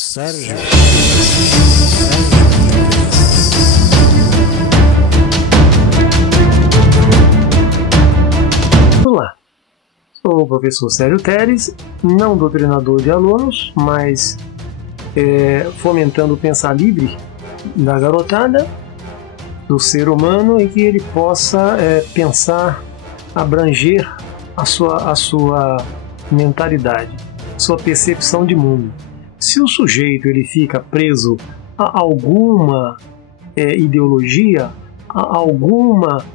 Sérgio. Olá, sou o professor Sérgio Teres, não doutrinador de alunos, mas fomentando o pensar livre da garotada, do ser humano, e que ele possa pensar, abranger a sua mentalidade, sua percepção de mundo. Se o sujeito ele fica preso a alguma ideologia, a alguma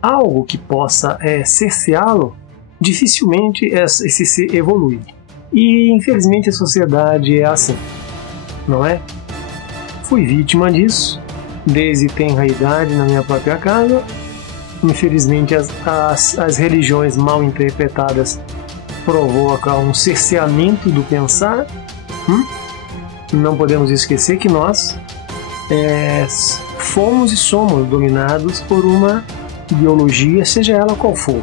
algo que possa cerceá-lo, dificilmente esse ser evolui. E infelizmente a sociedade é assim, não é? Fui vítima disso desde tenra idade na minha própria casa. Infelizmente as religiões mal interpretadas provocam um cerceamento do pensar. Não podemos esquecer que nós fomos e somos dominados por uma ideologia, seja ela qual for,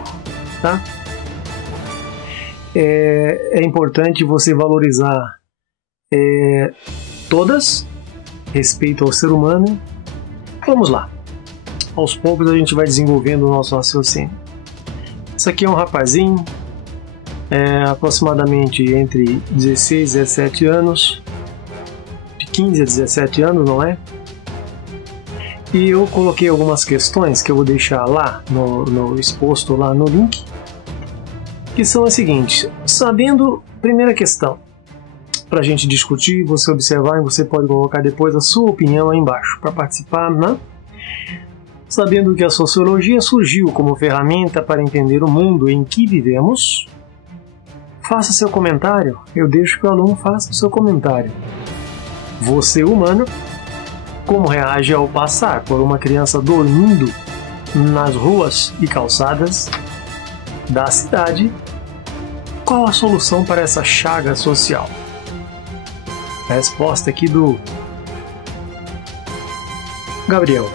tá? É importante você valorizar todas, respeito ao ser humano. Vamos lá, aos poucos a gente vai desenvolvendo o nosso raciocínio. Isso aqui é um rapazinho, aproximadamente entre 16 e 17 anos, de 15 a 17 anos, não é? E eu coloquei algumas questões que eu vou deixar lá no exposto lá no link, que são as seguintes. Sabendo, primeira questão, para a gente discutir, você observar, e você pode colocar depois a sua opinião aí embaixo para participar, né? Sabendo que a sociologia surgiu como ferramenta para entender o mundo em que vivemos, faça seu comentário. Eu deixo que o aluno faça o seu comentário. Você, humano, como reage ao passar por uma criança dormindo nas ruas e calçadas da cidade? Qual a solução para essa chaga social? A resposta aqui do Gabriel.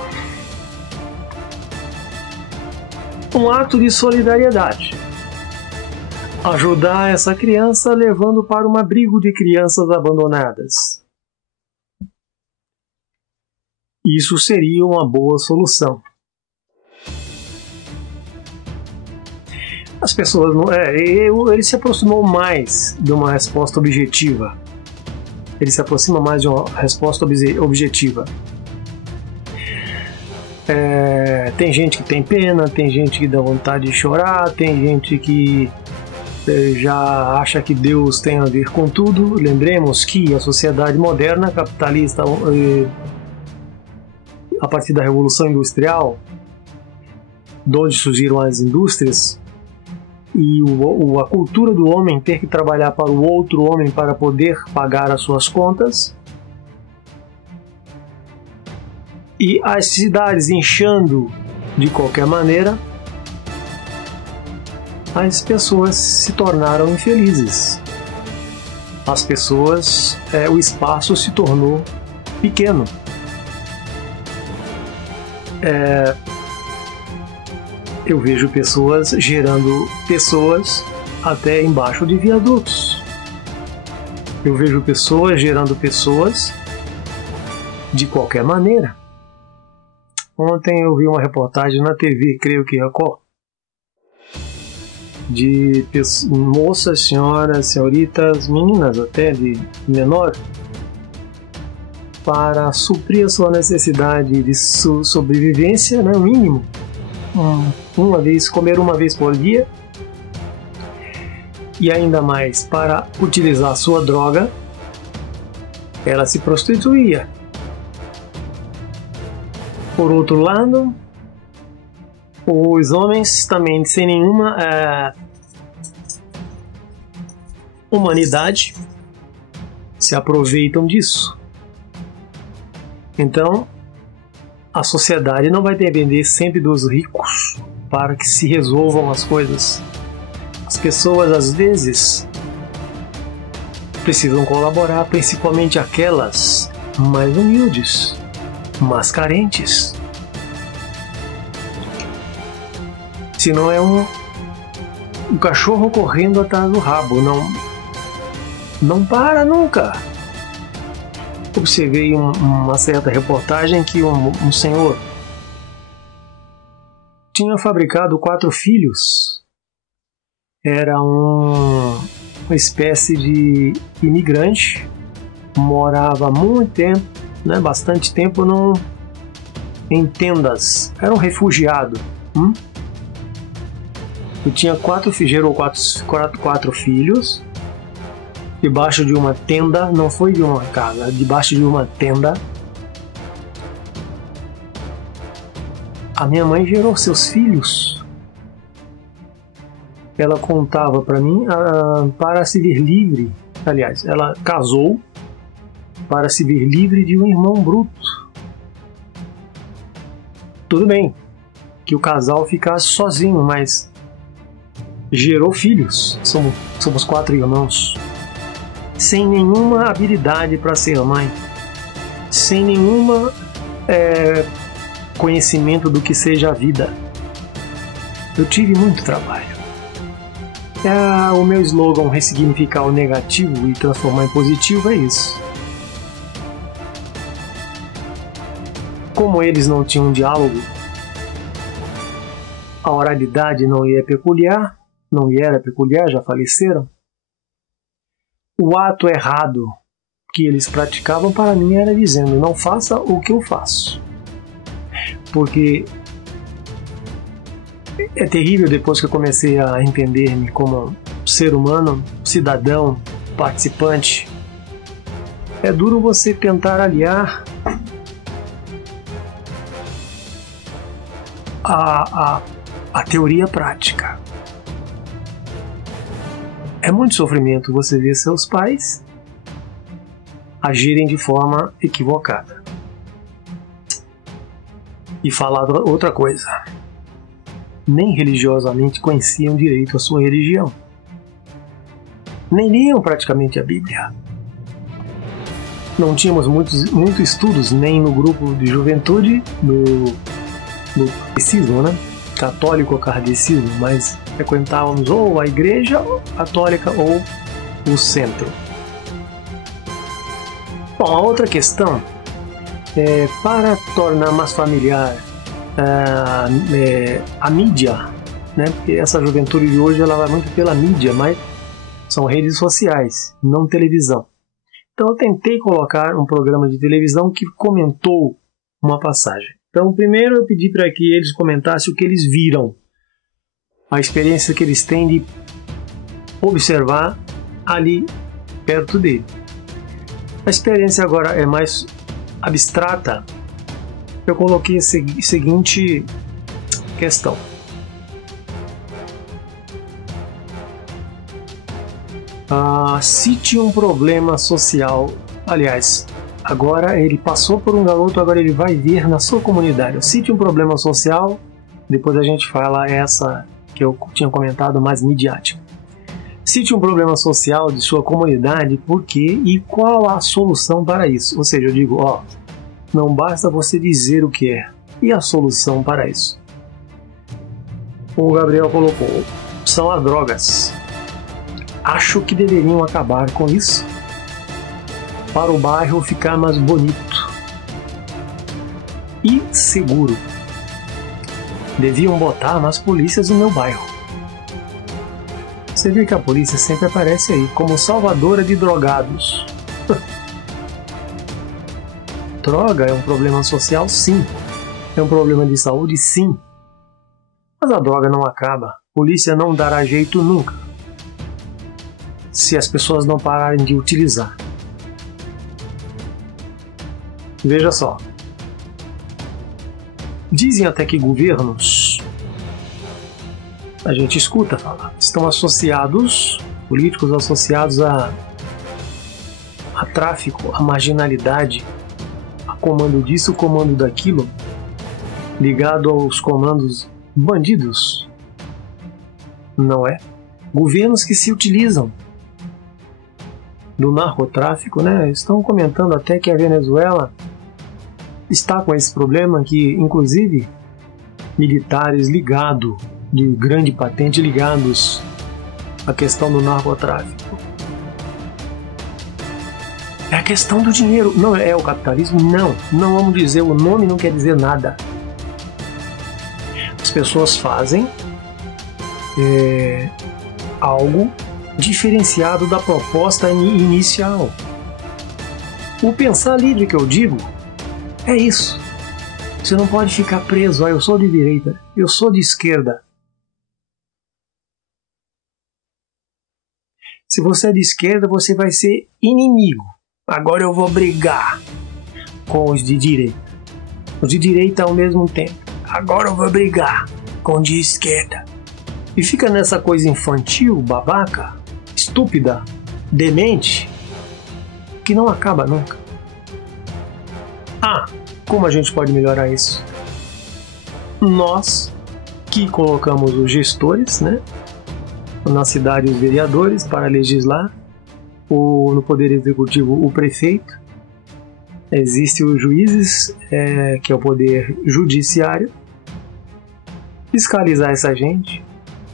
Um ato de solidariedade. Ajudar essa criança levando para um abrigo de crianças abandonadas. Isso seria uma boa solução. As pessoas ele se aproximou mais de uma resposta objetiva. Ele se aproxima mais de uma resposta objetiva. Tem gente que tem pena, tem gente que dá vontade de chorar, tem gente que já acha que Deus tem a ver com tudo. Lembremos que a sociedade moderna, capitalista, a partir da Revolução Industrial, de onde surgiram as indústrias, e a cultura do homem ter que trabalhar para o outro homem para poder pagar as suas contas, e as cidades inchando de qualquer maneira, as pessoas se tornaram infelizes. As pessoas, o espaço se tornou pequeno. Eu vejo pessoas gerando pessoas até embaixo de viadutos. Eu vejo pessoas gerando pessoas de qualquer maneira. Ontem eu vi uma reportagem na TV, creio que Record, de moças, senhoras, senhoritas, meninas até de menor, para suprir a sua necessidade de sobrevivência, né, o mínimo, comer uma vez por dia, e ainda mais para utilizar a sua droga, ela se prostituía. Por outro lado, os homens também sem nenhuma humanidade se aproveitam disso. Então, a sociedade não vai depender sempre dos ricos para que se resolvam as coisas. As pessoas, às vezes, precisam colaborar, principalmente aquelas mais humildes, mas carentes. Se não é um cachorro correndo atrás do rabo, não não para nunca. Observei uma certa reportagem que um senhor tinha fabricado 4 filhos. Era uma espécie de imigrante, morava há muito tempo, né, bastante tempo em tendas, era um refugiado. E tinha gerou quatro filhos, debaixo de uma tenda, não foi de uma casa, debaixo de uma tenda. A minha mãe gerou seus filhos. Ela contava para mim para se ver livre. Aliás, ela casou para se ver livre de um irmão bruto. Tudo bem que o casal ficasse sozinho, mas gerou filhos. Somos 4 irmãos. Sem nenhuma habilidade para ser mãe. Sem nenhuma conhecimento do que seja a vida. Eu tive muito trabalho. O meu slogan, ressignificar o negativo e transformar em positivo, é isso. Como eles não tinham diálogo, a oralidade não lhe era peculiar, já faleceram. O ato errado que eles praticavam para mim era dizendo: não faça o que eu faço. Porque é terrível, depois que eu comecei a entender-me como ser humano, cidadão, participante. É duro você tentar aliar a teoria prática. É muito sofrimento você ver seus pais agirem de forma equivocada. E falar outra coisa: nem religiosamente conheciam direito a sua religião, nem liam praticamente a Bíblia. Não tínhamos muitos estudos nem no grupo de juventude do kardecismo, né? Católico ou kardecismo, mas frequentávamos ou a igreja católica ou o centro. Bom, a outra questão é, para tornar mais familiar a mídia, né? Porque essa juventude de hoje ela vai muito pela mídia, mas são redes sociais, não televisão. Então eu tentei colocar um programa de televisão que comentou uma passagem. Então primeiro eu pedi para que eles comentassem o que eles viram, a experiência que eles têm de observar ali perto dele. A experiência agora é mais abstrata. Eu coloquei a seguinte questão: cite um problema social. Aliás, agora ele passou por um garoto, agora ele vai ver na sua comunidade. Cite um problema social, depois a gente fala essa que eu tinha comentado, mais midiática. Cite um problema social de sua comunidade, por quê e qual a solução para isso. Ou seja, eu digo, não basta você dizer o que é, e a solução para isso. O Gabriel colocou: são as drogas. Acho que deveriam acabar com isso para o bairro ficar mais bonito e seguro. Deviam botar mais polícias no meu bairro. Você vê que a polícia sempre aparece aí como salvadora de drogados. Droga é um problema social, sim. É um problema de saúde, sim. Mas a droga não acaba. Polícia não dará jeito nunca, se as pessoas não pararem de utilizar. Veja só. Dizem até que governos, a gente escuta falar, estão associados, políticos associados a tráfico, a marginalidade, a comando disso, comando daquilo, ligado aos comandos bandidos. Não é? Governos que se utilizam do narcotráfico, né? Estão comentando até que a Venezuela está com esse problema, que inclusive militares ligados, de grande patente, ligados à questão do narcotráfico. É a questão do dinheiro. Não é o capitalismo? Não. Não vamos dizer, o nome não quer dizer nada. As pessoas fazem algo diferenciado da proposta inicial. O pensar livre que eu digo é isso. Você não pode ficar preso. Eu sou de direita, eu sou de esquerda. Se você é de esquerda, você vai ser inimigo. Agora eu vou brigar com os de direita. Os de direita ao mesmo tempo. Agora eu vou brigar com os de esquerda. E fica nessa coisa infantil, babaca, estúpida, demente, que não acaba nunca. Como a gente pode melhorar isso? Nós que colocamos os gestores, né, na cidade os vereadores para legislar, no Poder Executivo o prefeito, existem os juízes, que é o Poder Judiciário, fiscalizar essa gente,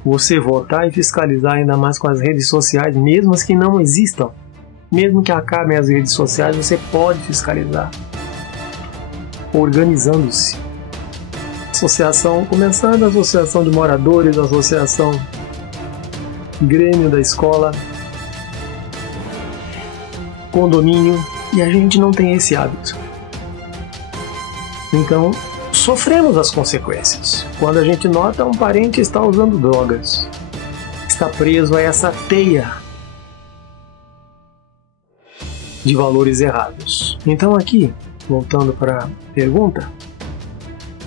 você votar e fiscalizar ainda mais com as redes sociais, mesmo as que não existam, mesmo que acabem as redes sociais, você pode fiscalizar, organizando-se. Associação, começando a associação de moradores, associação Grêmio da escola, condomínio, e a gente não tem esse hábito. Então, sofremos as consequências. Quando a gente nota um parente está usando drogas, está preso a essa teia de valores errados. Então aqui, voltando para a pergunta,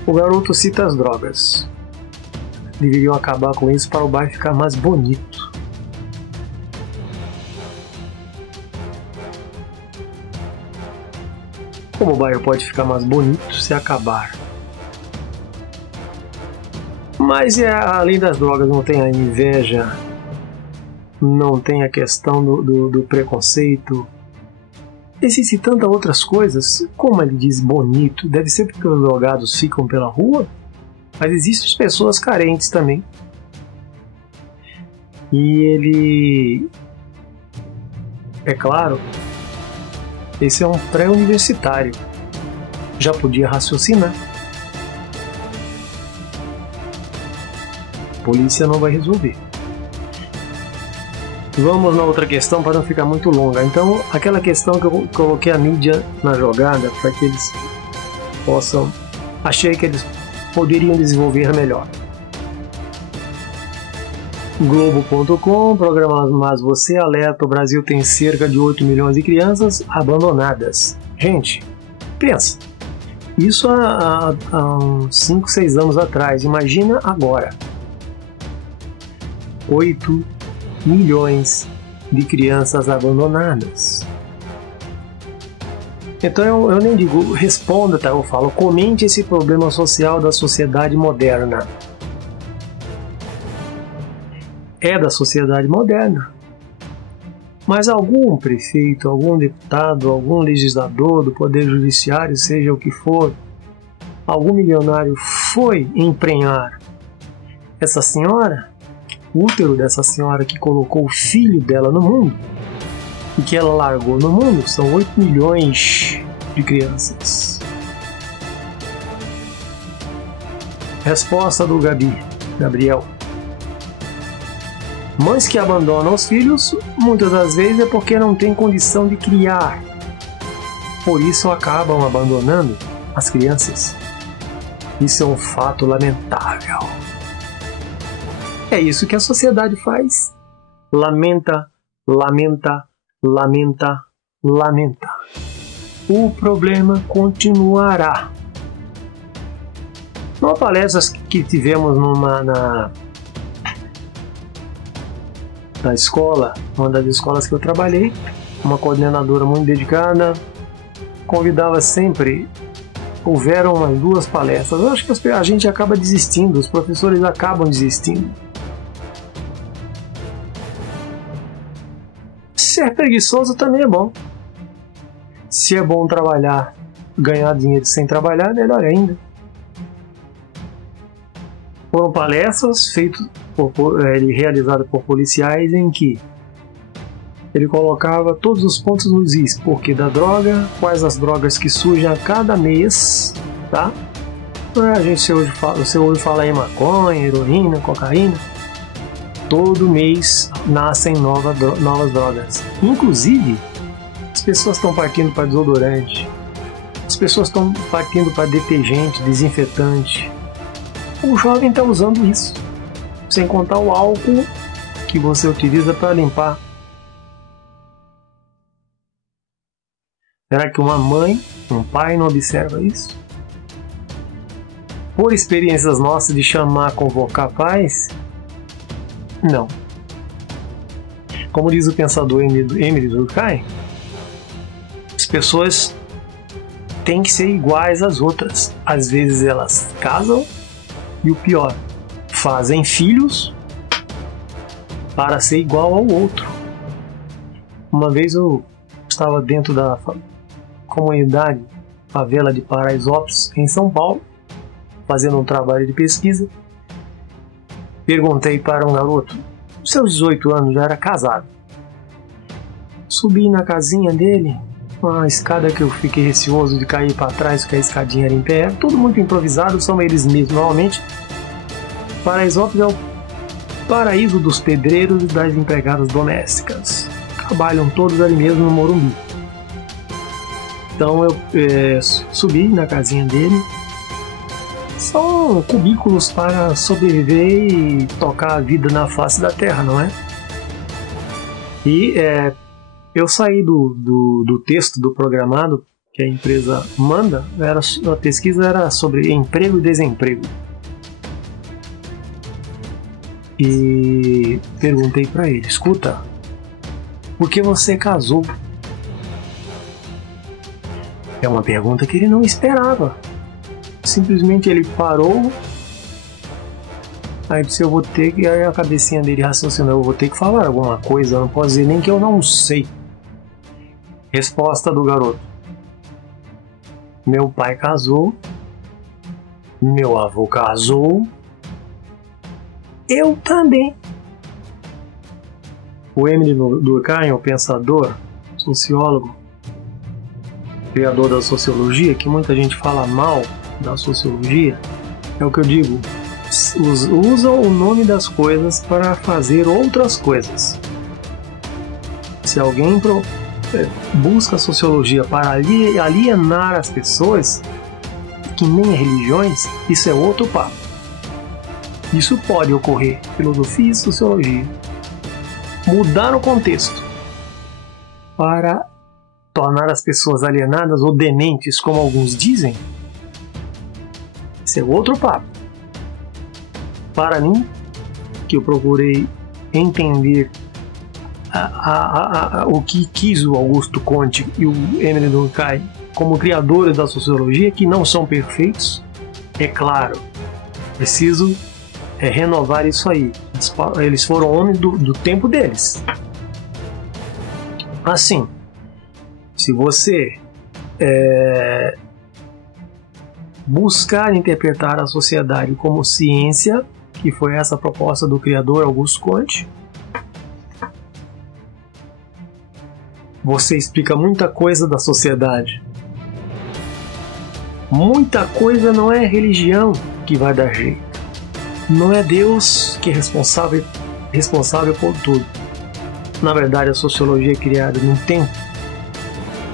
o garoto cita as drogas. Deveriam acabar com isso para o bairro ficar mais bonito. Como o bairro pode ficar mais bonito se acabar? Mas além das drogas, não tem a inveja, não tem a questão do preconceito. Existem tantas outras coisas. Como ele diz bonito, deve ser porque os drogados ficam pela rua, mas existem pessoas carentes também. E ele, é claro, esse é um pré-universitário, já podia raciocinar. A polícia não vai resolver. Vamos na outra questão para não ficar muito longa. Então, aquela questão que eu coloquei a mídia na jogada para que eles possam... Achei que eles poderiam desenvolver melhor. Globo.com, programa Mas Você alerta, o Brasil tem cerca de 8 milhões de crianças abandonadas. Gente, pensa. Isso há uns 5, 6 anos atrás. Imagina agora. 8 milhões de crianças abandonadas. Então eu nem digo responda, tá? Eu falo, comente esse problema social da sociedade moderna. É da sociedade moderna. Mas algum prefeito, algum deputado, algum legislador do Poder Judiciário, seja o que for, algum milionário foi emprenhar essa senhora, o útero dessa senhora que colocou o filho dela no mundo e que ela largou no mundo, são 8 milhões de crianças. Resposta do Gabriel. Mães que abandonam os filhos, muitas das vezes é porque não têm condição de criar. Por isso acabam abandonando as crianças. Isso é um fato lamentável. É isso que a sociedade faz. Lamenta, lamenta, lamenta, lamenta. O problema continuará. Numa palestra que tivemos na escola, uma das escolas que eu trabalhei, uma coordenadora muito dedicada, convidava sempre, houveram umas 2 palestras. Eu acho que a gente acaba desistindo, os professores acabam desistindo. Ser preguiçoso também é bom. Se é bom trabalhar, ganhar dinheiro sem trabalhar, melhor ainda. Foram palestras realizadas por policiais em que Ele colocava todos os pontos nos is, porquê da droga, quais as drogas que surgem a cada mês, tá? Você ouve falar em maconha, heroína, cocaína. Todo mês nascem novas drogas. Inclusive, as pessoas estão partindo para desodorante, as pessoas estão partindo para detergente, desinfetante. O jovem está usando isso, sem contar o álcool que você utiliza para limpar. Será que uma mãe, um pai não observa isso? Por experiências nossas de chamar, convocar pais? Não. Como diz o pensador Emile Durkheim, as pessoas têm que ser iguais às outras. Às vezes elas casam e o pior, fazem filhos para ser igual ao outro. Uma vez eu estava dentro da comunidade favela de Paraisópolis, em São Paulo, fazendo um trabalho de pesquisa. Perguntei para um garoto, seus 18 anos, já era casado. Subi na casinha dele, uma escada que eu fiquei receoso de cair para trás, porque a escadinha era em pé. Tudo muito improvisado, são eles mesmos. Normalmente, Paraisópolis é o paraíso dos pedreiros e das empregadas domésticas. Trabalham todos ali mesmo no Morumbi. Então eu subi na casinha dele. São cubículos para sobreviver e tocar a vida na face da terra, não é? E eu saí do texto do programado que a empresa manda, a pesquisa era sobre emprego e desemprego. E perguntei para ele, escuta, por que você casou? É uma pergunta que ele não esperava. Simplesmente ele parou. Aí disse, eu vou ter que... Aí a cabecinha dele raciocinou, eu vou ter que falar alguma coisa, eu não posso dizer nem que eu não sei. Resposta do garoto. Meu pai casou, meu avô casou, eu também. O Emile Durkheim, o pensador, sociólogo, criador da sociologia, que muita gente fala mal da sociologia, é o que eu digo, usam o nome das coisas para fazer outras coisas. Se alguém busca a sociologia para alienar as pessoas, que nem religiões, isso é outro papo. Isso pode ocorrer, filosofia e sociologia. Mudar o contexto para tornar as pessoas alienadas ou dementes, como alguns dizem, esse é outro papo. Para mim, que eu procurei entender o que quis o Augusto Conte e o Emile Durkheim como criadores da sociologia, que não são perfeitos, é claro, preciso renovar isso aí. Eles foram homens do tempo deles. Assim, se você buscar interpretar a sociedade como ciência, que foi essa a proposta do criador Augusto Conte, você explica muita coisa da sociedade. Muita coisa não é religião que vai dar jeito. Não é Deus que é responsável por tudo. Na verdade, a sociologia é criada num tempo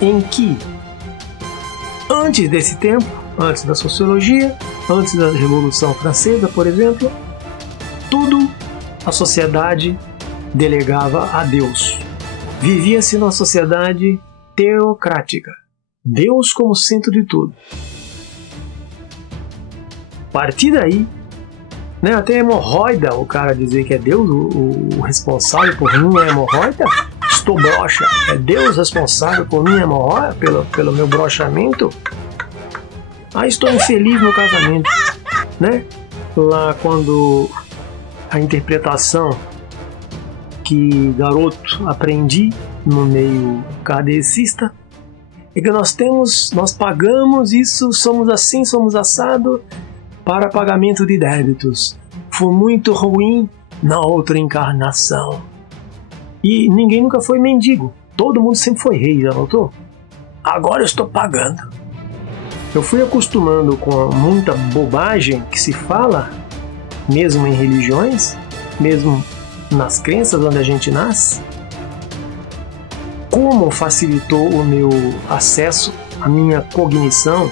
em que, antes desse tempo, antes da sociologia, antes da Revolução Francesa, por exemplo, tudo a sociedade delegava a Deus. Vivia-se numa sociedade teocrática. Deus como centro de tudo. A partir daí, né, até hemorroida, o cara dizer que é Deus o responsável por minha hemorroida, estou broxa, é Deus responsável por minha hemorroida, pelo meu brochamento? Ah, estou infeliz no casamento, né? Lá quando a interpretação que garoto aprendi no meio kardecista é que nós pagamos isso, somos assim, somos assado para pagamento de débitos. Foi muito ruim na outra encarnação. E ninguém nunca foi mendigo. Todo mundo sempre foi rei, já notou? Agora eu estou pagando. Eu fui acostumando com muita bobagem que se fala, mesmo em religiões, mesmo nas crenças onde a gente nasce. Como facilitou o meu acesso, a minha cognição,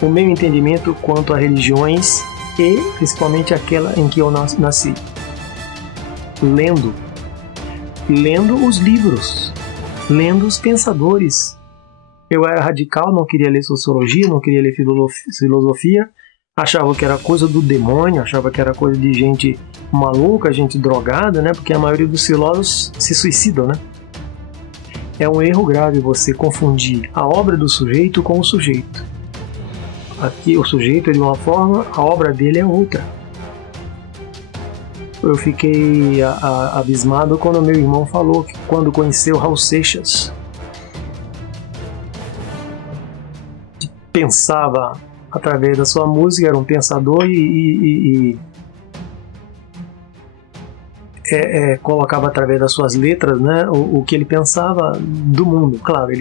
o meu entendimento quanto a religiões e principalmente aquela em que eu nasci. Lendo os livros, lendo os pensadores. Eu era radical, não queria ler sociologia, não queria ler filosofia, achava que era coisa do demônio, achava que era coisa de gente maluca, gente drogada, né? Porque a maioria dos filósofos se suicidam, né? É um erro grave você confundir a obra do sujeito com o sujeito. Aqui o sujeito é de uma forma, a obra dele é outra. Eu fiquei abismado quando meu irmão falou que quando conheceu Raul Seixas, pensava através da sua música, era um pensador e colocava através das suas letras, né, o que ele pensava do mundo. Claro,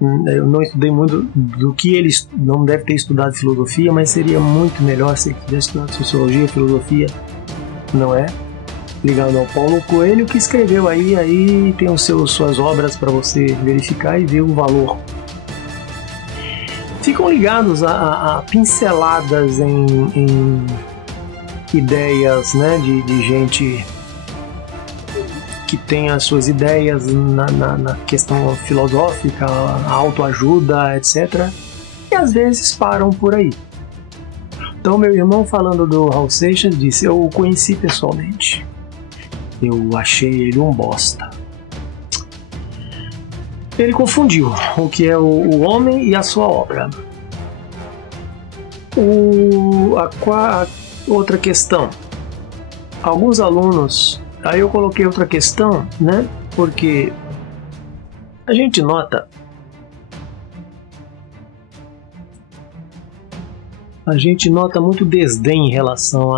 eu não estudei muito do que ele não deve ter estudado filosofia, mas seria muito melhor se ele tivesse estudado sociologia, filosofia, não é? Ligado ao Paulo Coelho, que escreveu aí tem suas obras para você verificar e ver o valor. Ficam ligados a pinceladas em ideias, né, de gente que tem as suas ideias na questão filosófica, a autoajuda, etc. E às vezes param por aí. Então meu irmão, falando do Raul Seixas, disse: eu o conheci pessoalmente. Eu achei ele um bosta. Ele confundiu o que é o homem e a sua obra. A outra questão. Alguns alunos... Aí eu coloquei outra questão, né? Porque a gente nota... muito desdém em relação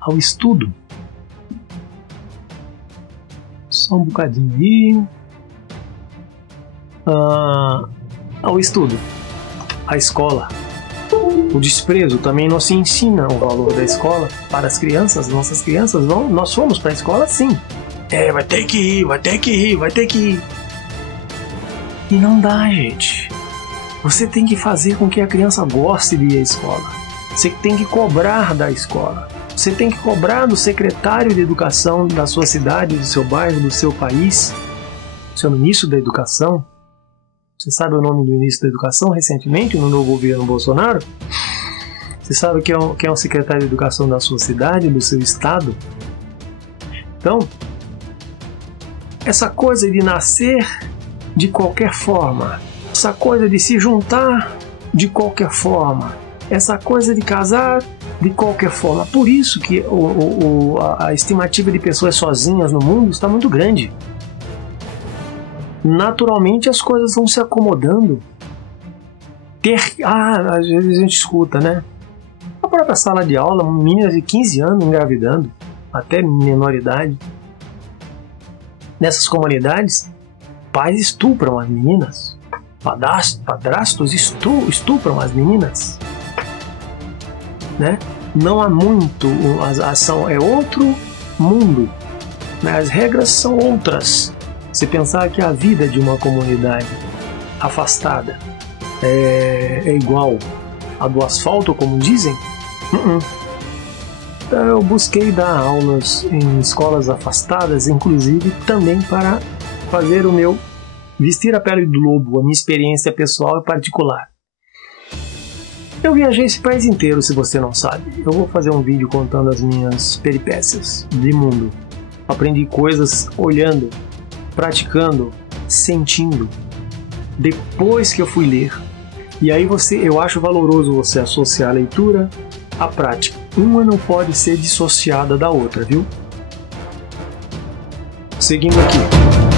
ao estudo. Só um bocadinho aí... ao estudo, à escola. O desprezo também não se ensina o valor da escola para as crianças. Nossas crianças nós fomos para a escola sim. Vai ter que ir, vai ter que ir, vai ter que ir. E não dá, gente. Você tem que fazer com que a criança goste de ir à escola. Você tem que cobrar da escola. Você tem que cobrar do secretário de educação da sua cidade, do seu bairro, do seu país, do seu ministro da educação. Você sabe o nome do ministro da educação recentemente, no novo governo Bolsonaro? Você sabe quem é o secretário de educação da sua cidade, do seu estado? Então, essa coisa de nascer de qualquer forma, essa coisa de se juntar de qualquer forma, essa coisa de casar de qualquer forma. Por isso que a estimativa de pessoas sozinhas no mundo está muito grande. Naturalmente as coisas vão se acomodando. Às vezes a gente escuta, né? Na própria sala de aula, meninas de 15 anos engravidando, até menor idade. Nessas comunidades, pais estupram as meninas. Padrastos estupram as meninas. Né? Não há muito, a ação é outro mundo. Né? As regras são outras. Se pensar que a vida de uma comunidade afastada é igual a do asfalto, como dizem, Então eu busquei dar aulas em escolas afastadas, inclusive também para fazer o meu vestir a pele do lobo, a minha experiência pessoal e particular. Eu viajei esse país inteiro, se você não sabe. Eu vou fazer um vídeo contando as minhas peripécias de mundo. Aprendi coisas olhando, praticando, sentindo, depois que eu fui ler. E aí eu acho valoroso você associar a leitura à prática. Uma não pode ser dissociada da outra, viu? Seguindo aqui.